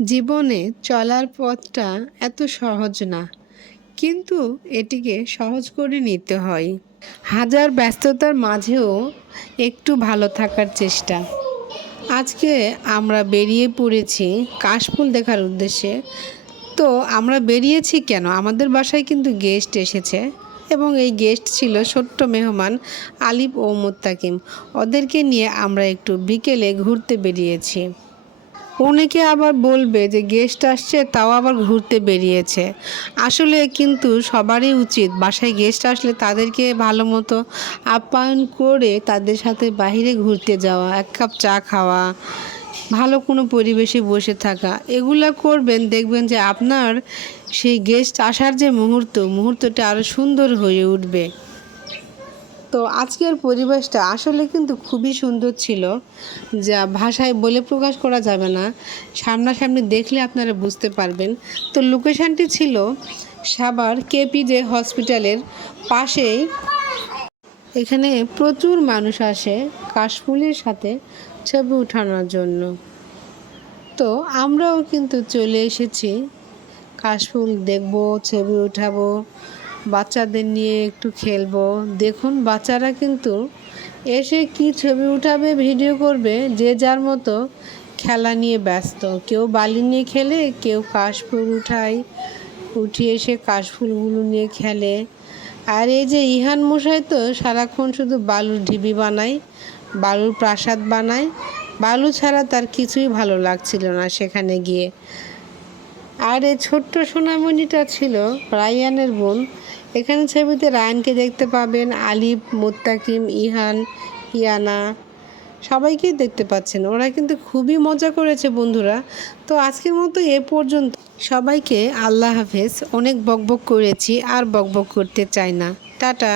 জীবনে চলার পথটা এত সহজ না, কিন্তু এটিকে সহজ করে নিতে হয়। হাজার ব্যস্ততার মাঝেও একটু ভালো থাকার চেষ্টা। আজকে আমরা বেরিয়ে পড়েছি কাশফুল দেখার উদ্দেশ্যে। তো আমরা বেরিয়েছি কেন? আমাদের বাসায় কিন্তু গেস্ট এসেছে এবং এই গেস্ট ছিল ছোট্ট মেহমান আলিফ ও মুত্তাকিম। ওদেরকে নিয়ে আমরা একটু বিকেলে ঘুরতে বেরিয়েছি। অনেকে আবার বলবে যে গেস্ট আসছে তাও আবার ঘুরতে বেরিয়েছে। আসলে কিন্তু সবারই উচিত বাসায় গেস্ট আসলে তাদেরকে ভালো মতো আপ্যায়ন করে তাদের সাথে বাইরে ঘুরতে যাওয়া, এক কাপ চা খাওয়া, ভালো কোনো পরিবেশে বসে থাকা। এগুলা করবেন, দেখবেন যে আপনার সেই গেস্ট আসার যে মুহূর্তটা আরও সুন্দর হয়ে উঠবে। তো আজকের পরিবেশটা আসলে কিন্তু খুবই সুন্দর ছিল, যা ভাষায় বলে প্রকাশ করা যাবে না। সামনাসামনি দেখলে আপনারা বুঝতে পারবেন। তো লোকেশানটি ছিল সাভার কেপিজে হসপিটালের পাশেই। এখানে প্রচুর মানুষ আসে কাশফুলের সাথে ছবি ওঠানোর জন্য। তো আমরাও কিন্তু চলে এসেছি, কাশফুল দেখব, ছবি উঠাবো, বাচ্চাদের নিয়ে একটু খেলবো। দেখুন বাচ্চারা কিন্তু এসে কি ছবি উঠাবে, ভিডিও করবে, যে যার মতো খেলা নিয়ে ব্যস্ত। কেউ বালি নিয়ে খেলে, কেউ কাশফুল উঠায়, উঠিয়ে এসে কাশফুলগুলো নিয়ে খেলে। আর এই যে ইহান মশাই তো সারাক্ষণ শুধু বালুর ঢিবি বানায়, বালুর প্রাসাদ বানায়। বালু ছাড়া তার কিছুই ভালো লাগছিল না সেখানে গিয়ে। আর এই ছোট্ট সোনামণিটা ছিল রায়ানের বোন। এখানে ছবিতে রায়ানকে দেখতে পাবেন, আলিফ, মুত্তাকিম, ইহান, ইয়ানা, সবাইকেই দেখতে পাচ্ছেন। ওরা কিন্তু খুবই মজা করেছে বন্ধুরা। তো আজকের মতো এ পর্যন্ত। সবাইকে আল্লাহ হাফেজ। অনেক বকবক করেছি, আর বকবক করতে চাই না। টাটা।